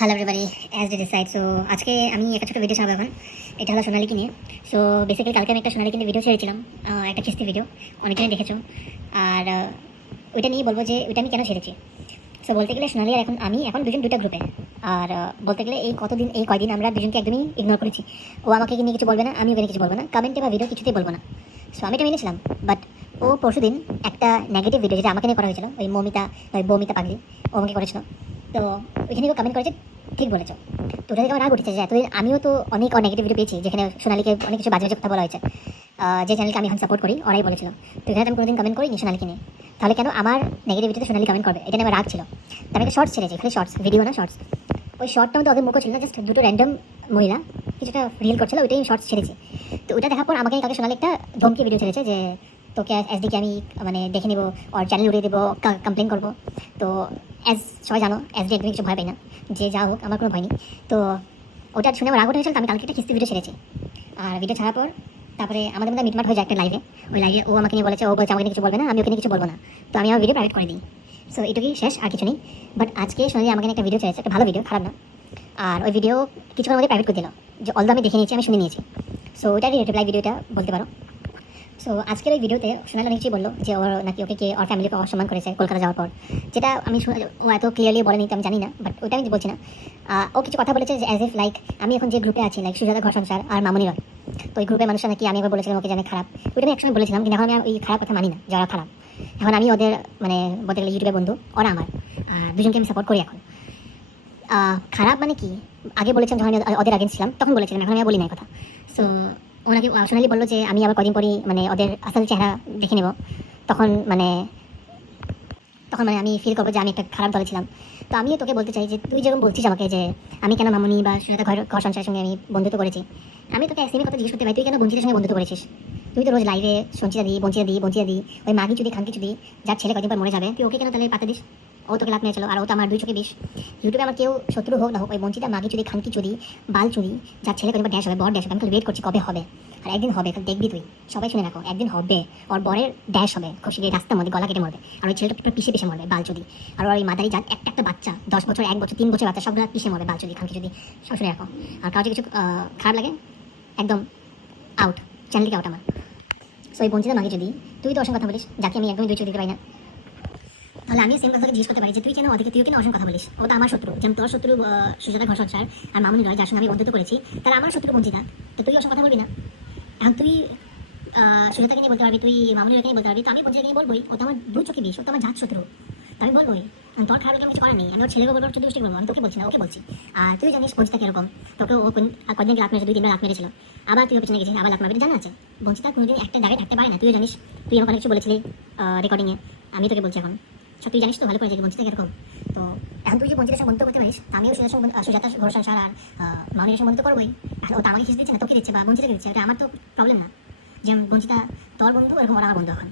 Hello everybody, as D decide. So আজকে আমি একটা ছোটো ভিডিও ছাড়বো এখন। এটা হলো সোনালিকে নিয়ে। সো বেসিক্যালি কালকে আমি একটা সোনালিকে নিয়ে ভিডিও ছেড়েছিলাম, একটা কিস্তি ভিডিও, অনেকেই দেখেছো। আর ওইটা নিয়ে বলবো যে ওইটা আমি কেন ছেড়েছি। সো বলতে গেলে সোনালি আর আমি এখন দুজন দুটা গ্রুপে। আর বলতে গেলে এই কয়দিন আমরা দুজনকে একদমই ইগনোর করেছি। ও আমাকে নিয়ে কিছু বলবে না, আমি ওকে কিছু বলবো না, কমেন্টে বা ভিডিও কিছুতেই বলবো না। সো আমি এটা মেনেছিলাম। বাট ও পরশুদিন একটা নেগেটিভ ভিডিও, যেটা আমাকে নিয়ে করা হয়েছিল, ওই বৌমিতা পাগলি, ও আমাকে করেছিল। তো ওইখানে ও কমেন্ট করেছে, ঠিক বলেছো। তো ওটা থেকে আমার রাগ উঠেছে যে এতদিন আমিও তো অনেক নেগেটিভ ভিডিও পেয়েছি, যেখানে সোনালিকে অনেক কিছু বাজে বাজে কথা বলা হয়েছে। যে চ্যানেলকে আমি এখন সাপোর্ট করি ওরাই বলেছিল। তো এখানে আমি কোনোদিন কমেন্ট করিনি সোনালিকে নিয়ে, তাহলে কেন আমার নেগেটিভিটিতে সোনালি কমেন্ট করবে? এটা নিয়ে আমার রাগ ছিল। তো আমি একটা শর্টস ছেড়েছি, খালি শর্টস, ভিডিও না শর্টস। ওই শর্টটার মধ্যে ওদের মুখও ছিল না, জাস্ট দুটো র্যান্ডম মহিলা কিছুটা রিল করছিল, ওইটাই শর্টস ছেড়েছি। তো ওটা দেখার পর আমাকে কালকে সোনালি একটা ধমকি ভিডিও ছেড়েছে যে তোকে এসডিকে আমি মানে দেখে নেবো, ওর চ্যানেল উড়িয়ে দেবো, কমপ্লেন করবো। তো সবাই জানো এসডি একদমই কিছু ভয় পাই না, যে যা হোক আমার কোনো ভয় নেই। তো ওটা শুনে আমার রাগ উঠে হয়েছিল। তো আমি কালকে একটা কিস্তি ভিডিও ছেড়েছি। আর ভিডিও ছাড়ার পর তারপরে আমাদের মধ্যে মিটমাট হয়ে যায় একটা লাইভে। ওই লাইভে ও আমাকে নিয়ে বলেছে, ও বলছে আমাকে নিয়ে কিছু বলবে না, আমি ওকে নিয়ে কিছু বলবো না। তো আমি আমার ভিডিও প্রাইভেট করে দিই। সো এটুকুই শেষ, আর কিছু নেই। বাট আজকে সোনালি আমাকে নিয়ে একটা ভিডিও ছেড়েছে, একটা ভালো ভিডিও, খারাপ না। আর ওই ভিডিও কিছুক্ষণ মধ্যে প্রাইভেট করে দিল, যে অলদো আমি দেখে নিয়েছি, আমি শুনে নিয়েছি। সো ওইটারই রিপ্লাই ভিডিওটা বলতে পারো। সো আজকের ওই ভিডিওতে সোনালি অনেক কিছুই বললো, যে ওর নাকি ওকে ওর ফ্যামিলিকে অসম্মান করেছে কলকাতা যাওয়ার পর। যেটা আমি ও এত ক্লিয়ারলি বলেনি, তো আমি জানি না, বাট ওইটা আমি বলছি না। ও কিছু কথা বলেছে যে অ্যাজ ইফ লাইক আমি এখন যে গ্রুপে আছি, লাইক সুজাতা ঘর সংসার আর মামনি রয়। তো ওই গ্রুপের মানুষরা নাকি আমি একবার বলেছিলাম ওকে জানে খারাপ। ওইটা আমি একসময় বলেছিলাম, কিন্তু এখন আমি ওই খারাপ কথা মানি না, যারা খারাপ। এখন আমি ওদের মানে বলতে গেলে ইউটিউবের বন্ধু, ওরা আমার, দুজনকে আমি সাপোর্ট করি এখন। খারাপ মানে কি, আগে বলেছিলাম যখন আমি ওদের আগেন্স্ট ছিলাম তখন বলেছিলাম, এখন আমি বলি না কথা। সো ওনাকে সোনালি বললো যে আমি আবার কদিন পরই মানে ওদের আসল চেহারা দেখে নেব, তখন মানে আমি ফিল করবো যে আমি একটা খারাপ দলে ছিলাম। তো আমিও তোকে বলতে চাই যে তুই যেরকম বলছিস আমাকে যে আমি কেন মামনি বা সুজাতা ঘর সংসারের সঙ্গে আমি বন্ধুত্ব করেছি, আমি তোকে একদিনের কথা জিজ্ঞেস করতে পারি, তুই কেন বঞ্চিতের সঙ্গে বন্ধুত্ব করেছিস? তুই তো রোজ লাইভে বঞ্চিতা দিই ওই মাগি চুদি খানকি চুদি, যার ছেলে কদিন পর মরে যাবে, তুই ওকে কেন তাহলে পাতে দিস? ও তোকে লাভ নিয়েছিল, আর ও তো আমার 2 চোখে 20। ইউটিউবে আমার কেউ শত্রু হোক না হোক, ওই বঞ্চিতা মাগি চুদি খানকি চুদি বাল চুদি, যার ছেলে কদিন পর ড্যাশ হবে, বর ড্যাশ হবে, আমি ওয়েট করছি কবে হবে। আর একদিন হবে, দেখবি তুই, সবাই শুনে রাখো, একদিন হবে ওর বরের ড্যাশ হবে, খুব শীঘ্রই রাস্তার মধ্যে গলা কেটে মরবে, আর ওই ছেলেটা একটু পিছিয়ে মরবে বালচুদি। আর ওই মাদারি যান একটা বাচ্চা 10 বছর 1 বছর 3 বছর বাচ্চা সবগুলো পিছিয়ে মরবে বালচুদি খানকি চুদি, সব শুনে রাখো। আর কারো কিছু খারাপ লাগে একদম আউট, চ্যানেল থেকে আউট আমার। সো এই বঞ্চিতা মাগি যদি তুই তো অসংখ্য কথা বলিস, যাকে আমি একদমই 2 চোখ দিতে পারি না, তাহলে আমি সেম কথাকে জিজ্ঞেস করতে পারি যে তুই কেন অসংখ্য কথা বলিস? ও তো আমার শত্রু, যেমন তোর শত্রু সুজাতা ঘর সংসার আর মামনি রয়, যার সঙ্গে আমি বন্ধুত্ব করেছি, তারা আমার শত্রু বঞ্চিতা। তো তুই অসংখ্য কথা বলবি না? এখন তুই সুজাতাকে নিয়ে বলতে পারবি, তুই মামনি রয়কে নিয়ে বলতে পারবি, তো আমি বঞ্চিতাকে নিয়ে বলবোই, ও তো আমার 2 চোখে 20, ও তো আমার জাত শত্রু, তো আমি বলবোই। তোর খারাপ লাগে কিছু করার নেই, আমি ওর ছেলেকে বলবো, চোদ্দ গোষ্ঠী বলবো, আমি তোকে বলছি না, ওকে বলছি। আর তুই জানিস বঞ্চিতা কিরকম, তোকে ও কদিন লাভ মেরেছে, 2-3 বার লাভ মেরেছিল, আবার তুই পিছনে গেছিস, আবার লাভ মারবি, জানা আছে। বঞ্চিতা কোনোদিন একটা জায়গায় থাকতে পারে না, তুইও জানিস। তুই আমাকে অনেক কিছু বলেছিলি রেকর্ডিংয়ে, আমি তোকে বলছি এখন, সব তুই জানিস তো ভালো করে যে বঞ্চিতা কিরকম। তো এখন তুই যে বঞ্চিতার সঙ্গে বন্ধুত্ব করতে পারিস, আমিও সুজাতা ঘর সংসার আর মামনির সঙ্গে বন্ধুত্ব করবোই। আর ও তো আমাকে খিস দিচ্ছে না, তোকে দিচ্ছে বা বঞ্চিতাকে দিচ্ছে, এটা আমার তো প্রবলেম না। যেমন বঞ্চিতা তোর বন্ধু, এরকম ওরা আমার বন্ধু এখন।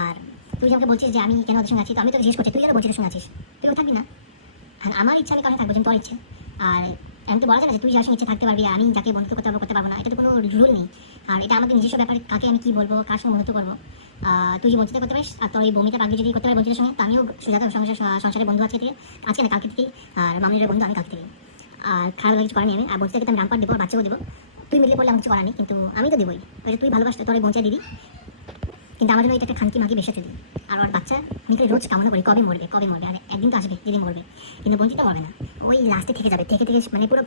আর তুই আমাকে বলছিস যে আমি কেন ওদের সঙ্গে আছি, তো আমি তোকে জিজ্ঞেস করছি তুই কেন বঞ্চিতার সঙ্গে আছিস? তুইও থাকবি না। আর আমার ইচ্ছা আমি কারণে থাকবো, যেমন তোর ইচ্ছে। আর এমন তো বলা যায় না যে তুই যার সঙ্গে ইচ্ছে থাকতে পারবি, আমি যাকে বন্ধুত্ব করতে পারবো না, এটা তো কোনো রুল নেই। আর এটা আমাদের নিজস্ব ব্যাপারে, কাকে আমি কী বলবো, কার সঙ্গে বন্ধুত্ব করবো। তুই যে বঞ্চিতা করতে পারিস, আর তোর এই বমিতা পাগলি যদি করতে পারি বঞ্চিতার সঙ্গে, তো আমিও সুজাতা সংসারের বন্ধু আজকে না কালকে থেকেই, আর মামনির বন্ধু আমি কালকে থেকেই। আর খারাপ কিছু করার নেই আমি, আর বঞ্চিতাকে তো আমি রামপাট দেবো, বাচ্চাও দেবো, তুই মিলে পড়লে আমার কিছু করার নেই, কিন্তু আমি তো দেবোই। ওই যে তুই ভালোবাসতে তোর বঞ্চিতা দিবি, কিন্তু আমার জন্য এটা একটা খানকি মাগি বেশি দিই। আর ওর বাচ্চা আমি রোজ কামনা করি কবে মরবে, আর একদিন তো আসবে যেদিন মরবে, কিন্তু বঞ্চিতা মরবে না, ওই লাস্টে থেকে যাবে, থেকে মানে পুরো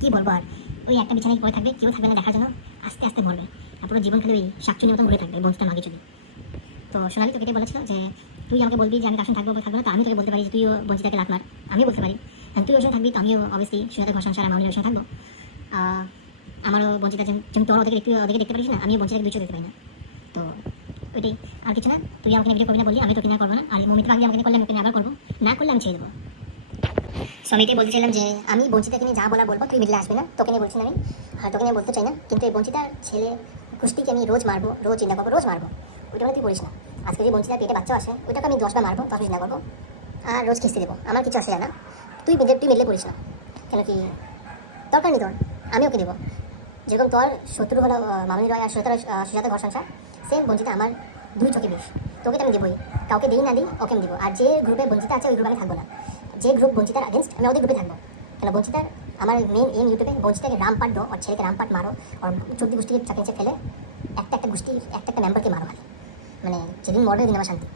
কী বলবো, আর ওই একটা বিছানায় পড়ে থাকবে, কেউ থাকবে না দেখার জন্য, আস্তে আস্তে মরবে, আর পুরো জীবন খালি ওই শাকচুনির মতন ঘুরে থাকবে বঞ্চিতা মাগি যদি। তো সোনালি তোকে এটাই বলেছিল যে তুই আমাকে বলবি যে আমি কার সঙ্গে থাকবো না, তো আমি তোকে বলতে পারি যে তুইও বঞ্চিতাকে লাত মার, আমিও বলতে পারি। তুই ওর সঙ্গে থাকবি, তো আমিও অবশ্যই সুজাতা ঘর সংসার আমি ওর সঙ্গে থাকবো। আমারও বঞ্চিতা যেমন তোর ওদেরকে দেখতে পারিস না, আমিও বঞ্চিতাকে 2 চোখ দেখতে পারি না। তো ওইটাই, আর কিছু না। তুই আমাকে ভিডিও করবি না বললি, আমি তোকে না করবো না, আর মমিতা পাগলি আমাকে করলে আমি আবার করবো, না করলে আমি ছেড়ে দেবো। সো আমি এটাই বলতে চাইলাম যে আমি বঞ্চিতাকে নিয়ে যা বলা বলবো, তুই মিডলে আসবি না, তোকে নিয়ে বলছি না আমি, আর তোকে নিয়ে বলতে চাই না, কিন্তু এই বঞ্চিতার ছেলে কুষ্টিকে আমি রোজ মারবো, রোজ চিন্তা করবো, রোজ মারবো, ওইটা তুই বলিস না। আজকে যদি বঞ্চিতার পেটে বাচ্চা আসে, ওইটাকে আমি 10বার মারবো, 10 চিন্তা করবো, আর রোজ খিস্তি দেবো, আমার কিছু আসে যায় না। তুই মিডলে পড়িস না, কেন কি দরকার নেই তোর, আমি ওকে দেবো। যেরকম তোর শত্রু হলো মামনি রয় আর সুজাতা ঘর সংসার, সেম বঞ্চিতা আমার 2 চোখে 20, তোকে তো আমি দেবোই, কাউকে দিই না দিই ওকে আমি দেবো। আর যে গ্রুপে বঞ্চিতা আছে ওই গ্রুপে আমি থাকবো না, যে গ্রুপ বঞ্চিতার আগেনস্ট আমি ওদের গ্রুপে থাকবো, কেন বঞ্চিতার আমার মেন এম ইউটিউবে বঞ্চিতাকে রামপাট দো और ছেলেকে রামপাট মারো और চোদ্দ গোষ্ঠীকে চাকরিতে ফেলে একটা গোষ্ঠীর একটা মেম্বারকে মারো মানে যেদিন মর্ডার দিন আমার শান্তি